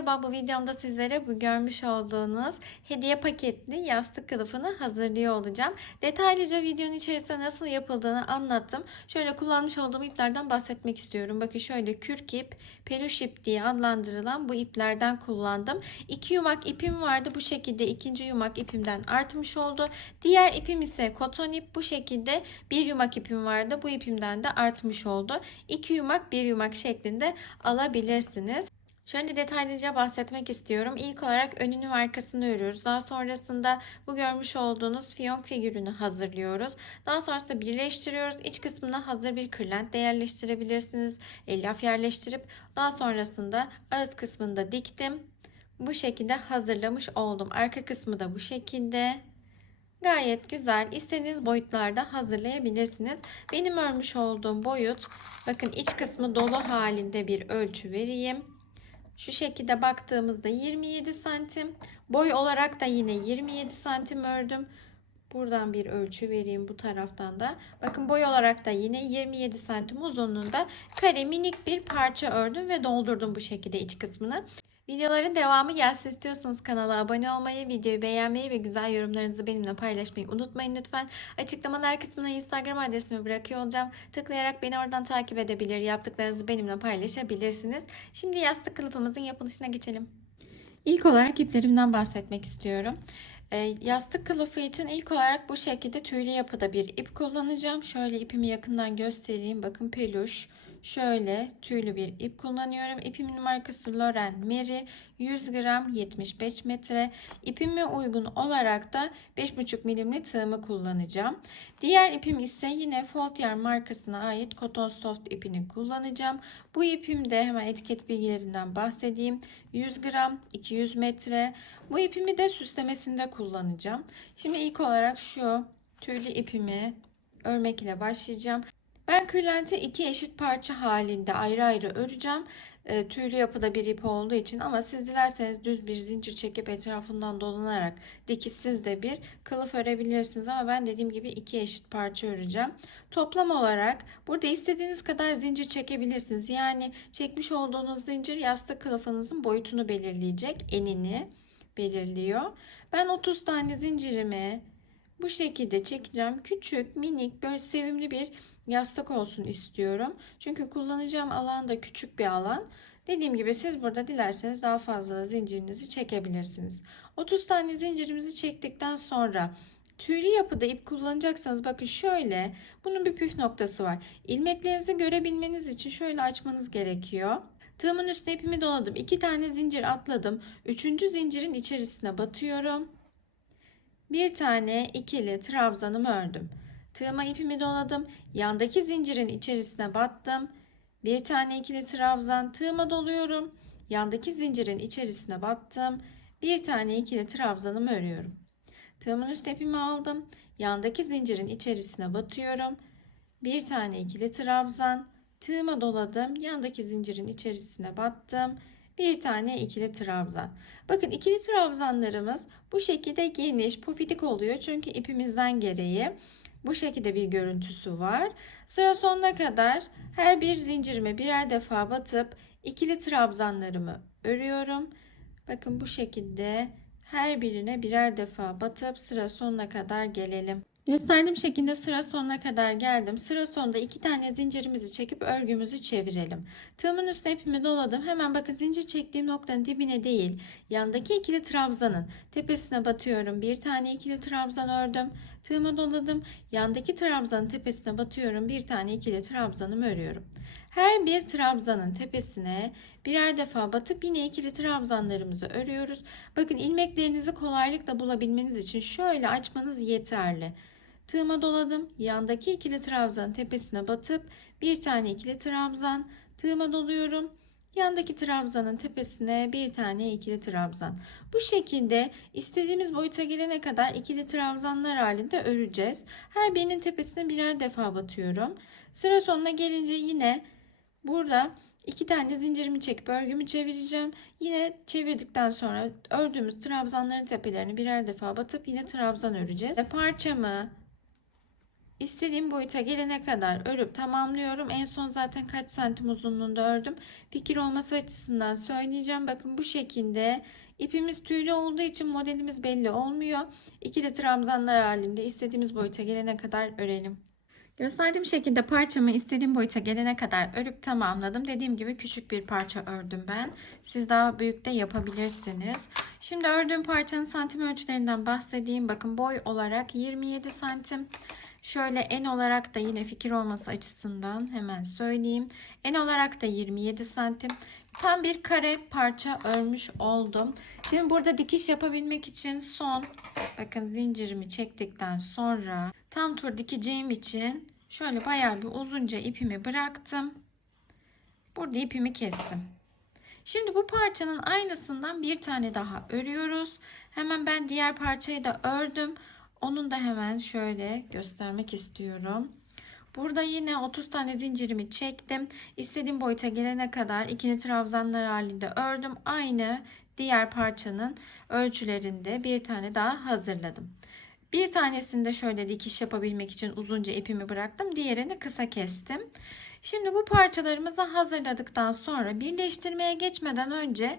merhaba. Bu videomda sizlere bu görmüş olduğunuz hediye paketli yastık kılıfını hazırlıyor olacağım. Detaylıca videonun içerisinde nasıl yapıldığını anlattım. Şöyle kullanmış olduğum iplerden bahsetmek istiyorum. Bakın şöyle kürk ip, peluş ip diye adlandırılan bu iplerden kullandım. İki yumak ipim vardı. Bu şekilde ikinci yumak ipimden artmış oldu. Diğer ipim ise koton ip. Bu şekilde bir yumak ipim vardı. Bu ipimden de artmış oldu. İki yumak bir yumak şeklinde alabilirsiniz. Şöyle detaylıca bahsetmek istiyorum. İlk olarak önünü ve arkasını örüyoruz. Daha sonrasında bu görmüş olduğunuz fiyonk figürünü hazırlıyoruz. Daha sonrasında birleştiriyoruz. İç kısmına hazır bir kırlent de yerleştirebilirsiniz. Elyaf yerleştirip daha sonrasında ağız kısmında diktim. Bu şekilde hazırlamış oldum. Arka kısmı da bu şekilde. Gayet güzel. İstediğiniz boyutlarda hazırlayabilirsiniz. Benim örmüş olduğum boyut bakın iç kısmı dolu halinde bir ölçü vereyim. Şu şekilde baktığımızda 27 santim. Boy olarak da yine 27 santim ördüm. Buradan bir ölçü vereyim bu taraftan da. Bakın boy olarak da yine 27 santim uzunluğunda kare minik bir parça ördüm ve doldurdum bu şekilde iç kısmını. Videoların devamı gelsin istiyorsanız kanala abone olmayı, videoyu beğenmeyi ve güzel yorumlarınızı benimle paylaşmayı unutmayın lütfen. Açıklamalar kısmına Instagram adresimi bırakıyor olacağım. Tıklayarak beni oradan takip edebilir, yaptıklarınızı benimle paylaşabilirsiniz. Şimdi yastık kılıfımızın yapılışına geçelim. İlk olarak iplerimden bahsetmek istiyorum. E, yastık kılıfı için ilk olarak bu şekilde tüylü yapıda bir ip kullanacağım. Şöyle ipimi yakından göstereyim. Bakın peluş. Şöyle tüylü bir ip kullanıyorum. İpimin markası Loren Mary. 100 gram 75 metre. İpime uygun olarak da 5,5 milimli tığımı kullanacağım. Diğer ipim ise yine Foltier markasına ait Cotton Soft ipini kullanacağım. Bu ipim de hemen etiket bilgilerinden bahsedeyim. 100 gram 200 metre. Bu ipimi de süslemesinde kullanacağım. Şimdi ilk olarak şu tüylü ipimi örmek ile başlayacağım. Ben kırlenti iki eşit parça halinde ayrı ayrı öreceğim. E, tüylü yapıda bir ip olduğu için ama siz dilerseniz düz bir zincir çekip etrafından dolanarak dikişsiz de bir kılıf örebilirsiniz ama ben dediğim gibi iki eşit parça öreceğim. Toplam olarak burada istediğiniz kadar zincir çekebilirsiniz. Yani çekmiş olduğunuz zincir yastık kılıfınızın boyutunu belirleyecek, enini belirliyor. Ben 30 tane zincirimi bu şekilde çekeceğim. Küçük, minik, böyle sevimli bir yastık olsun istiyorum. Çünkü kullanacağım alan da küçük bir alan. Dediğim gibi siz burada dilerseniz daha fazla zincirinizi çekebilirsiniz. 30 tane zincirimizi çektikten sonra tüylü yapıda ip kullanacaksanız bakın şöyle bunun bir püf noktası var. İlmeklerinizi görebilmeniz için şöyle açmanız gerekiyor. Tığımın üstüne ipimi doladım. 2 tane zincir atladım. Üçüncü zincirin içerisine batıyorum. Bir tane ikili trabzanımı ördüm. Tığıma ipimi doladım. Yandaki zincirin içerisine battım. Bir tane ikili trabzan tığıma doluyorum. Yandaki zincirin içerisine battım. Bir tane ikili trabzanımı örüyorum. Tığımın üst ipimi aldım. Yandaki zincirin içerisine batıyorum. Bir tane ikili trabzan. Tığıma doladım. Yandaki zincirin içerisine battım. Bir tane ikili trabzan. Bakın ikili trabzanlarımız bu şekilde geniş, pofidik oluyor. Çünkü ipimizden gereği bu şekilde bir görüntüsü var. Sıra sonuna kadar her bir zincirime birer defa batıp ikili trabzanlarımı örüyorum. Bakın bu şekilde her birine birer defa batıp sıra sonuna kadar gelelim. Gösterdiğim şekilde sıra sonuna kadar geldim. Sıra sonunda iki tane zincirimizi çekip örgümüzü çevirelim. Tığımın üstüne ipimi doladım. Hemen bakın zincir çektiğim noktanın dibine değil, yandaki ikili trabzanın tepesine batıyorum. Bir tane ikili trabzan ördüm. Tığıma doladım. Yandaki trabzanın tepesine batıyorum. Bir tane ikili trabzanımı örüyorum. Her bir trabzanın tepesine birer defa batıp yine ikili trabzanlarımızı örüyoruz. Bakın ilmeklerinizi kolaylıkla bulabilmeniz için şöyle açmanız yeterli. Tığıma doladım. Yandaki ikili trabzanın tepesine batıp bir tane ikili trabzan tığıma doluyorum. Yandaki trabzanın tepesine bir tane ikili trabzan. Bu şekilde istediğimiz boyuta gelene kadar ikili trabzanlar halinde öreceğiz. Her birinin tepesine birer defa batıyorum. Sıra sonuna gelince yine burada iki tane zincirimi çekip örgümü çevireceğim. Yine çevirdikten sonra ördüğümüz trabzanların tepelerini birer defa batıp yine trabzan öreceğiz. Parçamı istediğim boyuta gelene kadar örüp tamamlıyorum. En son zaten kaç santim uzunluğunda ördüm. Fikir olması açısından söyleyeceğim. Bakın bu şekilde ipimiz tüylü olduğu için modelimiz belli olmuyor. İkili trabzanlar halinde istediğimiz boyuta gelene kadar örelim. Gösterdiğim şekilde parçamı istediğim boyuta gelene kadar örüp tamamladım. Dediğim gibi küçük bir parça ördüm ben. Siz daha büyük de yapabilirsiniz. Şimdi ördüğüm parçanın santim ölçülerinden bahsedeyim. Bakın boy olarak 27 santim. Şöyle en olarak da yine fikir olması açısından hemen söyleyeyim. En olarak da 27 santim. Tam bir kare parça örmüş oldum. Şimdi burada dikiş yapabilmek için son bakın zincirimi çektikten sonra tam tur dikeceğim için şöyle bayağı bir uzunca ipimi bıraktım. Burada ipimi kestim. Şimdi bu parçanın aynısından bir tane daha örüyoruz. Hemen ben diğer parçayı da ördüm. Onun da hemen şöyle göstermek istiyorum. Burada yine 30 tane zincirimi çektim. İstediğim boyuta gelene kadar ikili trabzanlar halinde ördüm. Aynı diğer parçanın ölçülerinde bir tane daha hazırladım. Bir tanesinde şöyle dikiş yapabilmek için uzunca ipimi bıraktım. Diğerini kısa kestim. Şimdi bu parçalarımızı hazırladıktan sonra birleştirmeye geçmeden önce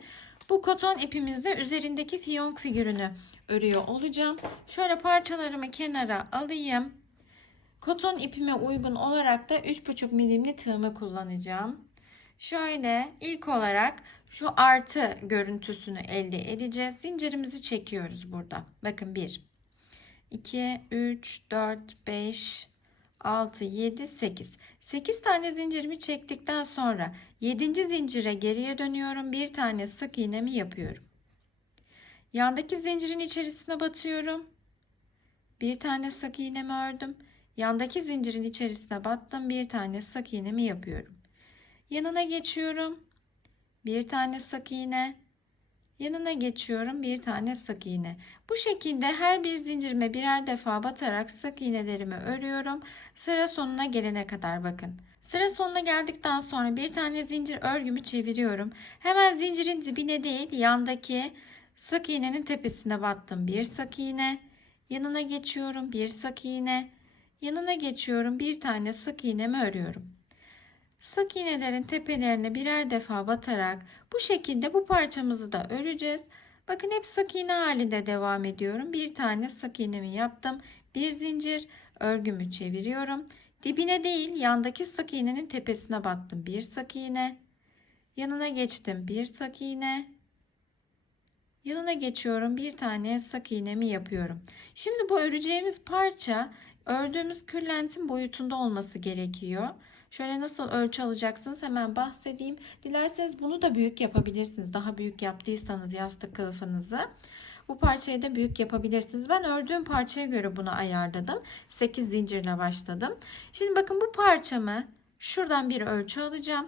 bu koton ipimizde üzerindeki fiyonk figürünü örüyor olacağım. Şöyle parçalarımı kenara alayım. Koton ipime uygun olarak da 3,5 milimli tığımı kullanacağım. Şöyle ilk olarak şu artı görüntüsünü elde edeceğiz. Zincirimizi çekiyoruz burada. Bakın 1, 2, 3, 4, 5, 6, 7, 8. 8 tane zincirimi çektikten sonra 7. zincire geriye dönüyorum. Bir tane sık iğnemi yapıyorum. Yandaki zincirin içerisine batıyorum. Bir tane sık iğnemi ördüm. Yandaki zincirin içerisine battım. Bir tane sık iğnemi yapıyorum. Yanına geçiyorum. Bir tane sık iğne. Yanına geçiyorum. Bir tane sık iğne. Bu şekilde her bir zincirime birer defa batarak sık iğnelerimi örüyorum. Sıra sonuna gelene kadar bakın. Sıra sonuna geldikten sonra bir tane zincir örgümü çeviriyorum. Hemen zincirin dibine değil yandaki sık iğnenin tepesine battım. Bir sık iğne. Yanına geçiyorum. Bir sık iğne. Yanına geçiyorum. Bir tane sık iğnemi örüyorum. Sık iğnelerin tepelerine birer defa batarak bu şekilde bu parçamızı da öreceğiz. Bakın hep sık iğne halinde devam ediyorum. Bir tane sık iğnemi yaptım. Bir zincir örgümü çeviriyorum. Dibine değil yandaki sık iğnenin tepesine battım. Bir sık iğne. Yanına geçtim. Bir sık iğne. Yanına geçiyorum. Bir tane sık iğnemi yapıyorum. Şimdi bu öreceğimiz parça ördüğümüz kırlentin boyutunda olması gerekiyor. Şöyle nasıl ölçü alacaksınız hemen bahsedeyim. Dilerseniz bunu da büyük yapabilirsiniz. Daha büyük yaptıysanız yastık kılıfınızı. Bu parçayı da büyük yapabilirsiniz. Ben ördüğüm parçaya göre bunu ayarladım. 8 zincirle başladım. Şimdi bakın bu parçamı şuradan bir ölçü alacağım.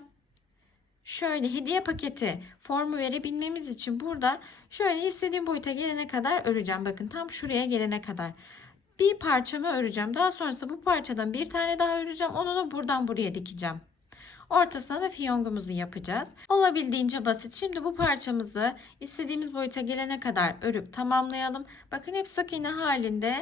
Şöyle hediye paketi formu verebilmemiz için burada şöyle istediğim boyuta gelene kadar öreceğim. Bakın tam şuraya gelene kadar bir parçamı öreceğim. Daha sonrasında bu parçadan bir tane daha öreceğim. Onu da buradan buraya dikeceğim. Ortasına da fiyongumuzu yapacağız. Olabildiğince basit. Şimdi bu parçamızı istediğimiz boyuta gelene kadar örüp tamamlayalım. Bakın hep sık iğne halinde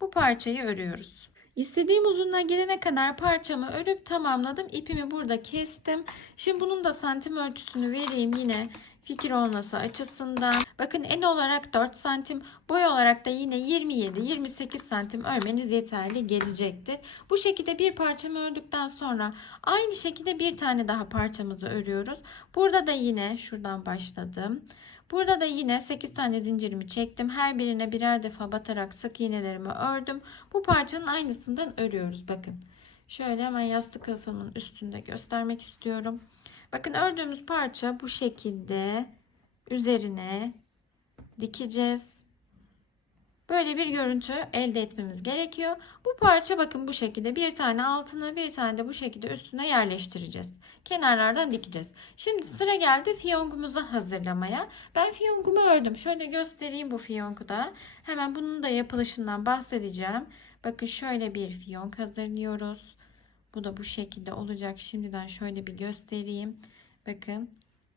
bu parçayı örüyoruz. İstediğim uzunluğa gelene kadar parçamı örüp tamamladım. İpimi burada kestim. Şimdi bunun da santim ölçüsünü vereyim yine fikir olması açısından. Bakın en olarak 4 santim, boy olarak da yine 27-28 santim örmeniz yeterli gelecektir. Bu şekilde bir parçamı ördükten sonra aynı şekilde bir tane daha parçamızı örüyoruz. Burada da yine şuradan başladım. Burada da yine 8 tane zincirimi çektim. Her birine birer defa batarak sık iğnelerimi ördüm. Bu parçanın aynısından örüyoruz. Bakın. Şöyle hemen yastık kılıfımın üstünde göstermek istiyorum. Bakın ördüğümüz parça bu şekilde üzerine dikeceğiz. Böyle bir görüntü elde etmemiz gerekiyor. Bu parça bakın bu şekilde bir tane altına bir tane de bu şekilde üstüne yerleştireceğiz. Kenarlardan dikeceğiz. Şimdi sıra geldi fiyongumuzu hazırlamaya. Ben fiyongumu ördüm. Şöyle göstereyim bu fiyongu da. Hemen bunun da yapılışından bahsedeceğim. Bakın şöyle bir fiyonk hazırlıyoruz. Bu da bu şekilde olacak. Şimdiden şöyle bir göstereyim. Bakın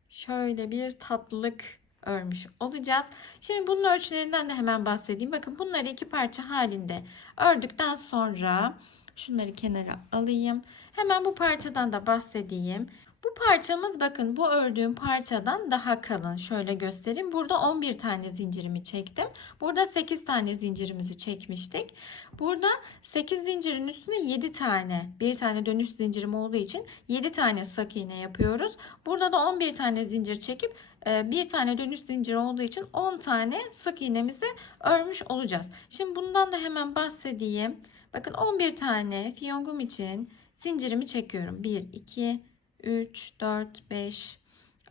şöyle bir tatlılık örmüş olacağız. Şimdi bunun ölçülerinden de hemen bahsedeyim. Bakın bunları iki parça halinde ördükten sonra Şunları kenara alayım. Hemen bu parçadan da bahsedeyim. Bu parçamız bakın bu ördüğüm parçadan daha kalın. Şöyle göstereyim. Burada 11 tane zincirimi çektim. Burada 8 tane zincirimizi çekmiştik. Burada 8 zincirin üstüne 7 tane, bir tane dönüş zincirim olduğu için 7 tane sık iğne yapıyoruz. Burada da 11 tane zincir çekip e, bir tane dönüş zinciri olduğu için 10 tane sık iğnemizi örmüş olacağız. Şimdi bundan da hemen bahsedeyim. Bakın 11 tane fiyongum için zincirimi çekiyorum. 1, 2, 3, 4, 5,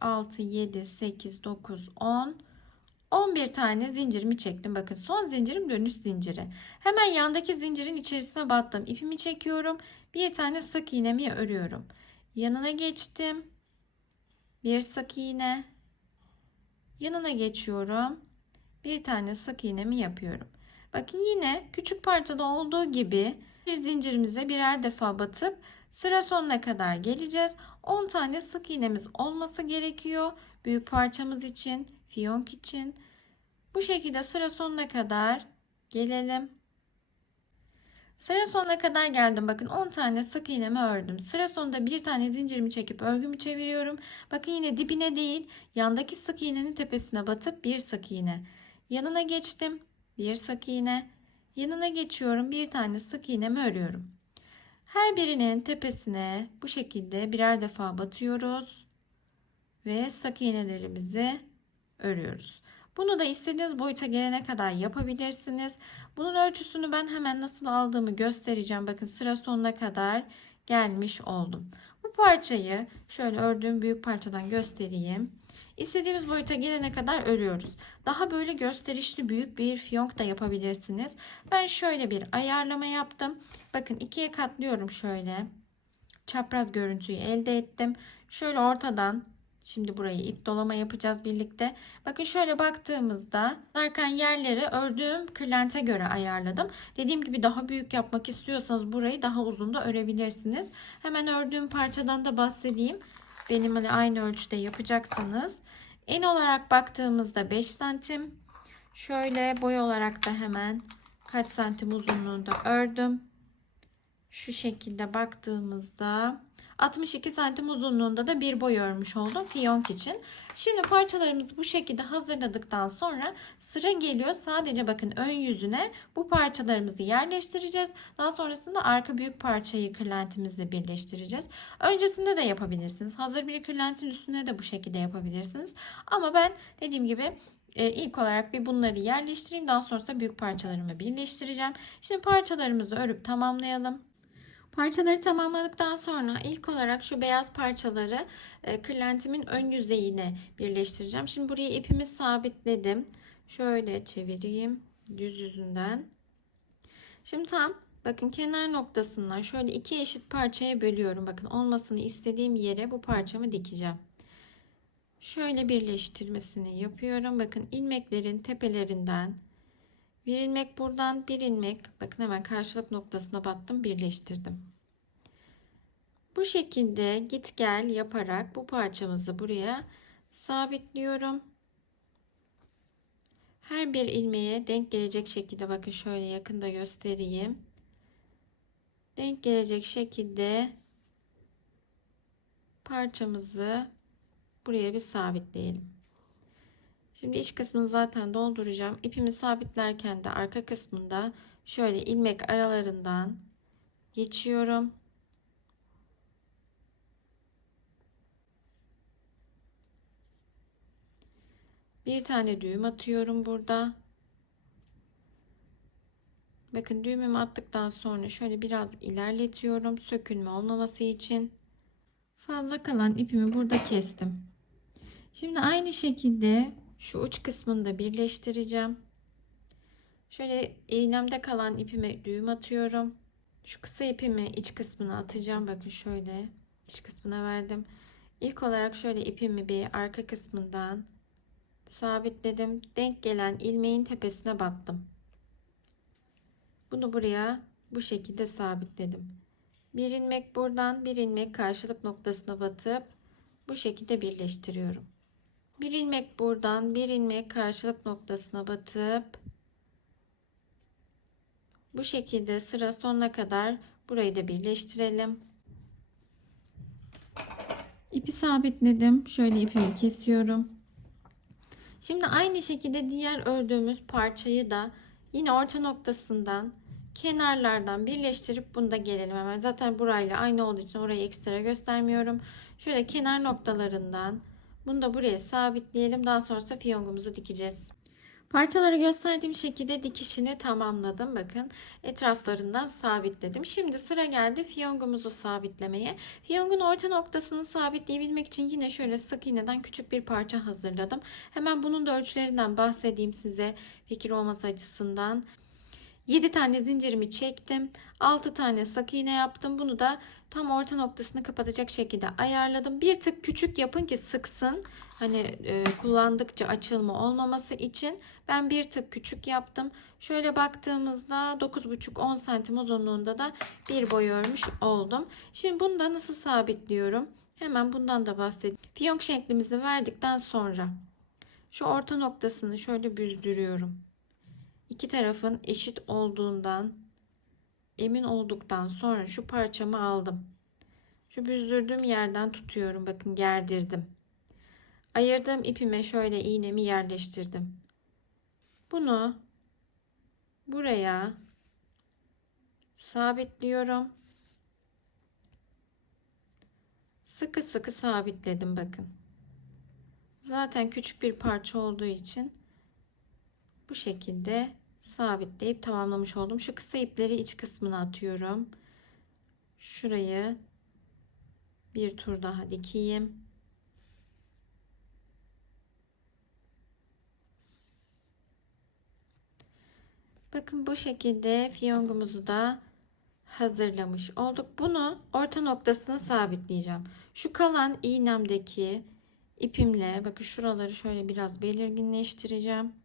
6, 7, 8, 9, 10, 11 tane zincirimi çektim. Bakın son zincirim dönüş zinciri. Hemen yandaki zincirin içerisine battım. İpimi çekiyorum. Bir tane sık iğnemi örüyorum. Yanına geçtim. Bir sık iğne. Yanına geçiyorum. Bir tane sık iğnemi yapıyorum. Bakın yine küçük parçada olduğu gibi bir zincirimize birer defa batıp sıra sonuna kadar geleceğiz. 10 tane sık iğnemiz olması gerekiyor. Büyük parçamız için, fiyonk için. Bu şekilde sıra sonuna kadar gelelim. Sıra sonuna kadar geldim. Bakın 10 tane sık iğnemi ördüm. Sıra sonunda bir tane zincirimi çekip örgümü çeviriyorum. Bakın yine dibine değil, yandaki sık iğnenin tepesine batıp bir sık iğne. Yanına geçtim. Bir sık iğne. Yanına geçiyorum. Bir tane sık iğnemi örüyorum. Her birinin tepesine bu şekilde birer defa batıyoruz ve sık iğnelerimizi örüyoruz. Bunu da istediğiniz boyuta gelene kadar yapabilirsiniz. Bunun ölçüsünü ben hemen nasıl aldığımı göstereceğim. Bakın sıra sonuna kadar gelmiş oldum. Bu parçayı şöyle ördüğüm büyük parçadan göstereyim. İstediğimiz boyuta gelene kadar örüyoruz. Daha böyle gösterişli büyük bir fiyonk da yapabilirsiniz. Ben şöyle bir ayarlama yaptım. Bakın ikiye katlıyorum şöyle. Çapraz görüntüyü elde ettim. Şöyle ortadan Şimdi burayı ip dolama yapacağız birlikte. Bakın şöyle baktığımızda sarkan yerleri ördüğüm kırlente göre ayarladım. Dediğim gibi daha büyük yapmak istiyorsanız burayı daha uzun da örebilirsiniz. Hemen ördüğüm parçadan da bahsedeyim. Benimle aynı ölçüde yapacaksınız. En olarak baktığımızda 5 santim. Şöyle boy olarak da hemen kaç santim uzunluğunda ördüm. Şu şekilde baktığımızda 62 santim uzunluğunda da bir boy örmüş oldum fiyonk için. Şimdi parçalarımızı bu şekilde hazırladıktan sonra sıra geliyor. Sadece bakın ön yüzüne bu parçalarımızı yerleştireceğiz. Daha sonrasında arka büyük parçayı kırlentimizle birleştireceğiz. Öncesinde de yapabilirsiniz. Hazır bir kırlentin üstüne de bu şekilde yapabilirsiniz. Ama ben dediğim gibi e, ilk olarak bir bunları yerleştireyim. Daha sonrasında büyük parçalarımı birleştireceğim. Şimdi parçalarımızı örüp tamamlayalım. Parçaları tamamladıktan sonra ilk olarak şu beyaz parçaları e, kırlentimin ön yüzeyine birleştireceğim. Şimdi buraya ipimi sabitledim. Şöyle çevireyim düz yüzünden. Şimdi tam bakın kenar noktasından şöyle iki eşit parçaya bölüyorum. Bakın olmasını istediğim yere bu parçamı dikeceğim. Şöyle birleştirmesini yapıyorum. Bakın ilmeklerin tepelerinden bir ilmek buradan bir ilmek bakın hemen karşılık noktasına battım birleştirdim. Bu şekilde git gel yaparak bu parçamızı buraya sabitliyorum. Her bir ilmeğe denk gelecek şekilde bakın şöyle yakında göstereyim. Denk gelecek şekilde parçamızı buraya bir sabitleyelim. Şimdi iç kısmını zaten dolduracağım. İpimi sabitlerken de arka kısmında şöyle ilmek aralarından geçiyorum. Bir tane düğüm atıyorum burada. Bakın düğümümü attıktan sonra şöyle biraz ilerletiyorum. Sökülme olmaması için. Fazla kalan ipimi burada kestim. Şimdi aynı şekilde şu uç kısmını da birleştireceğim. Şöyle iğnemde kalan ipime düğüm atıyorum. Şu kısa ipimi iç kısmına atacağım. Bakın şöyle iç kısmına verdim. İlk olarak şöyle ipimi bir arka kısmından sabitledim. Denk gelen ilmeğin tepesine battım. Bunu buraya bu şekilde sabitledim. Bir ilmek buradan bir ilmek karşılık noktasına batıp bu şekilde birleştiriyorum. Bir ilmek buradan bir ilmek karşılık noktasına batıp bu şekilde sıra sonuna kadar Burayı da birleştirelim. İpi sabitledim. Şöyle ipimi kesiyorum. Şimdi aynı şekilde diğer ördüğümüz parçayı da yine orta noktasından kenarlardan birleştirip bunda gelelim hemen. Zaten burayla aynı olduğu için orayı ekstra göstermiyorum. Şöyle kenar noktalarından bunu da buraya sabitleyelim. Daha sonrasında fiyongumuzu dikeceğiz. Parçaları gösterdiğim şekilde dikişini tamamladım. Bakın etraflarından sabitledim. Şimdi sıra geldi fiyongumuzu sabitlemeye. Fiyongun orta noktasını sabitleyebilmek için yine şöyle sık iğneden küçük bir parça hazırladım. Hemen bunun da ölçülerinden bahsedeyim size fikir olması açısından. 7 tane zincirimi çektim. 6 tane sık iğne yaptım. Bunu da tam orta noktasını kapatacak şekilde ayarladım. Bir tık küçük yapın ki sıksın. Hani e, kullandıkça açılma olmaması için ben bir tık küçük yaptım. Şöyle baktığımızda 9,5-10 santim uzunluğunda da bir boy örmüş oldum. Şimdi bunu da nasıl sabitliyorum? Hemen bundan da bahsedeyim. Fiyonk şeklimizi verdikten sonra şu orta noktasını şöyle büzdürüyorum. İki tarafın eşit olduğundan emin olduktan sonra şu parçamı aldım. Şu büzdürdüğüm yerden tutuyorum. Bakın gerdirdim. Ayırdığım ipime şöyle iğnemi yerleştirdim. Bunu buraya sabitliyorum. Sıkı sıkı sabitledim bakın. Zaten küçük bir parça olduğu için bu şekilde sabitleyip tamamlamış oldum. Şu kısa ipleri iç kısmına atıyorum. Şurayı bir tur daha dikeyim. Bakın bu şekilde fiyongumuzu da hazırlamış olduk. Bunu orta noktasına sabitleyeceğim. Şu kalan iğnemdeki ipimle bakın şuraları şöyle biraz belirginleştireceğim.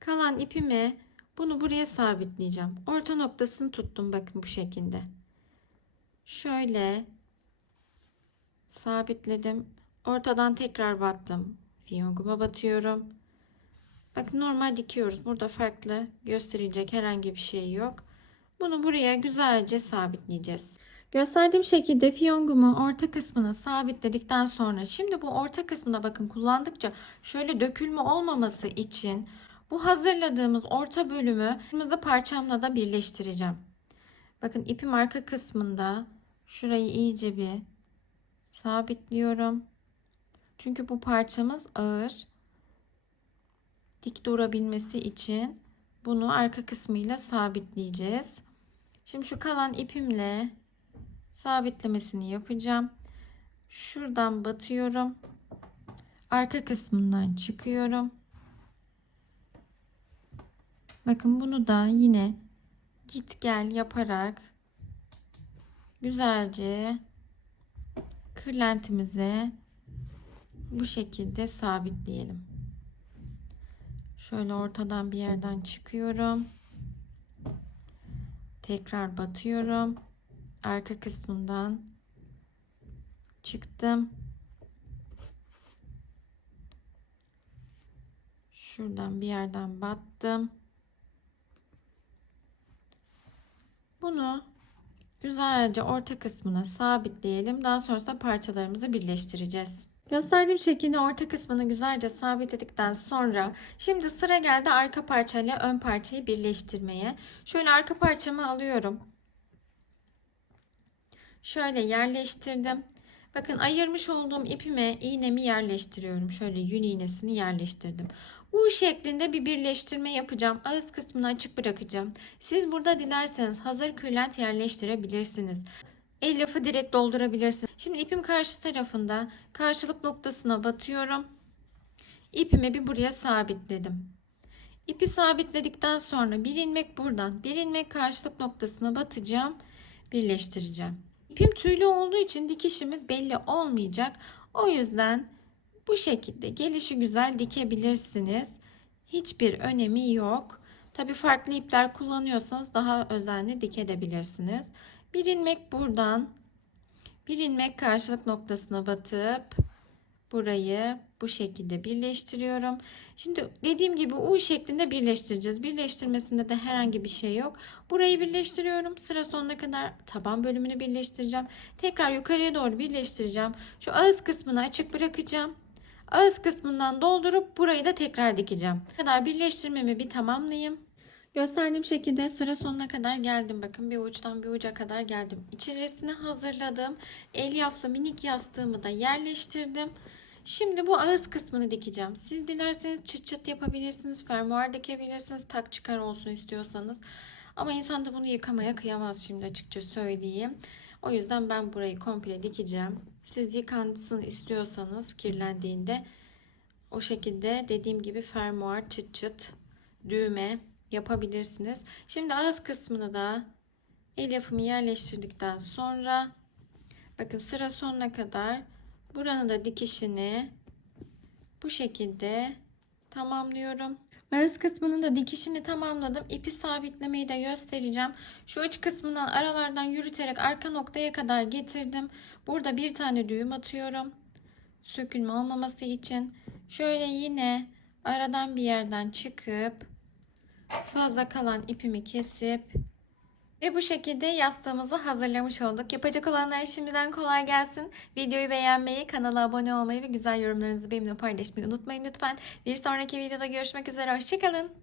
Kalan ipimi bunu buraya sabitleyeceğim. Orta noktasını tuttum bakın bu şekilde. Şöyle sabitledim. Ortadan tekrar battım. Fiyonguma batıyorum. Bakın normal dikiyoruz. Burada farklı gösterilecek herhangi bir şey yok. Bunu buraya güzelce sabitleyeceğiz. Gösterdiğim şekilde fiyongumu orta kısmına sabitledikten sonra şimdi bu orta kısmına bakın kullandıkça şöyle dökülme olmaması için bu hazırladığımız orta bölümü kırmızı parçamla da birleştireceğim. Bakın ipim arka kısmında şurayı iyice bir sabitliyorum. Çünkü bu parçamız ağır. Dik durabilmesi için bunu arka kısmıyla sabitleyeceğiz. Şimdi şu kalan ipimle sabitlemesini yapacağım. Şuradan batıyorum. Arka kısmından çıkıyorum. Bakın bunu da yine git gel yaparak güzelce kırlentimize bu şekilde sabitleyelim. Şöyle ortadan bir yerden çıkıyorum. Tekrar batıyorum. Arka kısmından çıktım. Şuradan bir yerden battım. Bunu güzelce orta kısmına sabitleyelim. Daha sonrasında parçalarımızı birleştireceğiz. Gösterdiğim şekilde orta kısmını güzelce sabitledikten sonra şimdi sıra geldi arka parçayla ön parçayı birleştirmeye. Şöyle arka parçamı alıyorum. Şöyle yerleştirdim. Bakın ayırmış olduğum ipime iğnemi yerleştiriyorum. Şöyle yün iğnesini yerleştirdim. U şeklinde bir birleştirme yapacağım. Ağız kısmını açık bırakacağım. Siz burada dilerseniz hazır kırlent yerleştirebilirsiniz. El lafı direkt doldurabilirsiniz. Şimdi ipim karşı tarafında karşılık noktasına batıyorum. İpimi bir buraya sabitledim. İpi sabitledikten sonra bir ilmek buradan bir ilmek karşılık noktasına batacağım. Birleştireceğim. İpim tüylü olduğu için dikişimiz belli olmayacak. O yüzden bu şekilde gelişi güzel dikebilirsiniz. Hiçbir önemi yok. Tabi farklı ipler kullanıyorsanız daha özenli dikebilirsiniz. Bir ilmek buradan bir ilmek karşılık noktasına batıp burayı bu şekilde birleştiriyorum. Şimdi dediğim gibi U şeklinde birleştireceğiz. Birleştirmesinde de herhangi bir şey yok. Burayı birleştiriyorum. Sıra sonuna kadar taban bölümünü birleştireceğim. Tekrar yukarıya doğru birleştireceğim. Şu ağız kısmını açık bırakacağım. Ağız kısmından doldurup burayı da tekrar dikeceğim. Bu kadar birleştirmemi bir tamamlayayım. Gösterdiğim şekilde sıra sonuna kadar geldim. Bakın bir uçtan bir uca kadar geldim. İçerisine hazırladığım elyaflı minik yastığımı da yerleştirdim. Şimdi bu ağız kısmını dikeceğim. Siz dilerseniz çıt çıt yapabilirsiniz. Fermuar dikebilirsiniz. Tak çıkar olsun istiyorsanız. Ama insan da bunu yıkamaya kıyamaz şimdi açıkça söyleyeyim. O yüzden ben burayı komple dikeceğim. Siz yıkansın istiyorsanız kirlendiğinde o şekilde dediğim gibi fermuar çıt çıt düğme yapabilirsiniz. Şimdi ağız kısmını da el yapımı yerleştirdikten sonra bakın sıra sonuna kadar buranın da dikişini bu şekilde tamamlıyorum. Ağız kısmının da dikişini tamamladım. İpi sabitlemeyi de göstereceğim. Şu uç kısmından aralardan yürüterek arka noktaya kadar getirdim. Burada bir tane düğüm atıyorum. Sökülme olmaması için. Şöyle yine aradan bir yerden çıkıp fazla kalan ipimi kesip ve bu şekilde yastığımızı hazırlamış olduk. Yapacak olanlara şimdiden kolay gelsin. Videoyu beğenmeyi, kanala abone olmayı ve güzel yorumlarınızı benimle paylaşmayı unutmayın lütfen. Bir sonraki videoda görüşmek üzere. Hoşçakalın.